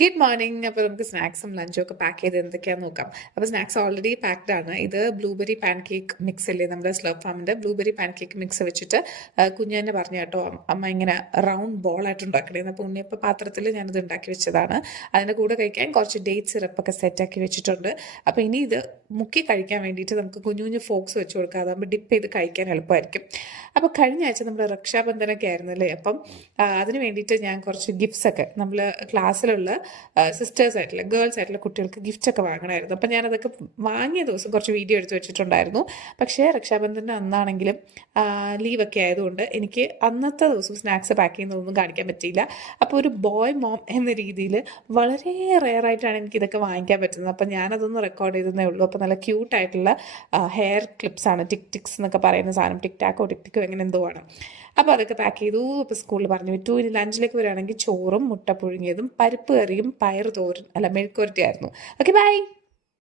Good morning. അപ്പോൾ നമുക്ക് സ്നാക്സും ലഞ്ചും ഒക്കെ പാക്ക് ചെയ്ത് എന്തൊക്കെയാണെന്ന് നോക്കാം. അപ്പോൾ സ്നാക്സ് ഓൾറെഡി പാക്ഡ് ആണ്. ഇത് ബ്ലൂബെറി പാൻ കേക്ക് മിക്സ് അല്ലേ, നമ്മുടെ സ്ലർപ്പ് ഫാമിൻ്റെ ബ്ലൂബെറി പാൻ കേക്ക് മിക്സ് വെച്ചിട്ട് കുഞ്ഞു തന്നെ പറഞ്ഞു കേട്ടോ, അമ്മ ഇങ്ങനെ റൗണ്ട് ബോളായിട്ട് ഉണ്ടാക്കണേന്ന്. അപ്പോൾ ഉണ്ണിയപ്പോൾ പാത്രത്തിൽ ഞാനത് ഉണ്ടാക്കി വെച്ചതാണ്. അതിൻ്റെ കൂടെ കഴിക്കാൻ കുറച്ച് ഡേറ്റ് സിറപ്പൊക്കെ സെറ്റാക്കി വെച്ചിട്ടുണ്ട്. അപ്പോൾ ഇനി ഇത് മുക്കി കഴിക്കാൻ വേണ്ടിയിട്ട് നമുക്ക് കുഞ്ഞു കുഞ്ഞു ഫോക്സ് വെച്ച് കൊടുക്കാം. അതാകുമ്പോൾ ഡിപ്പ് ചെയ്ത് കഴിക്കാൻ എളുപ്പമായിരിക്കും. അപ്പോൾ കഴിഞ്ഞ ആഴ്ച നമ്മുടെ രക്ഷാബന്ധനൊക്കെ ആയിരുന്നു അല്ലേ. അപ്പം അതിന് വേണ്ടിയിട്ട് ഞാൻ കുറച്ച് ഗിഫ്റ്റ്സ് ഒക്കെ നമ്മൾ ക്ലാസ്സിലുള്ള സിസ്റ്റേഴ്സ് ആയിട്ടുള്ള ഗേൾസ് ആയിട്ടുള്ള കുട്ടികൾക്ക് ഗിഫ്റ്റ്സ് ഒക്കെ വാങ്ങണമായിരുന്നു. അപ്പം ഞാനതൊക്കെ വാങ്ങിയ ദിവസം കുറച്ച് വീഡിയോ എടുത്ത് വെച്ചിട്ടുണ്ടായിരുന്നു. പക്ഷേ രക്ഷാബന്ധൻ്റെ അന്നാണെങ്കിലും ലീവൊക്കെ ആയതുകൊണ്ട് എനിക്ക് അന്നത്തെ ദിവസം സ്നാക്സ് പാക്ക് ചെയ്യുന്നതൊന്നും കാണിക്കാൻ പറ്റിയില്ല. അപ്പോൾ ഒരു ബോയ് മോം എന്ന രീതിയിൽ വളരെ റെയറായിട്ടാണ് എനിക്കിതൊക്കെ വാങ്ങിക്കാൻ പറ്റുന്നത്. അപ്പം ഞാനതൊന്ന് റെക്കോർഡ് ചെയ്തതേ ഉള്ളൂ. അപ്പോൾ നല്ല ക്യൂട്ടായിട്ടുള്ള ഹെയർ ക്ലിപ്സാണ്, ടിക്സ് എന്നൊക്കെ പറയുന്ന സാധനം, ടിക്ടിക്കോ എങ്ങനെ എന്തോ ആണ്. അപ്പോൾ അതൊക്കെ പാക്ക് ചെയ്തു. ഇപ്പോൾ സ്കൂളിൽ പറഞ്ഞു വിട്ടു. ഇനി ലഞ്ചിലേക്ക് വരികയാണെങ്കിൽ ചോറും മുട്ട പുഴുങ്ങിയതും പരിപ്പ് കറിയും പയർ തോരൻ മെഴുക്കുവരട്ടിയായിരുന്നു. Okay, by.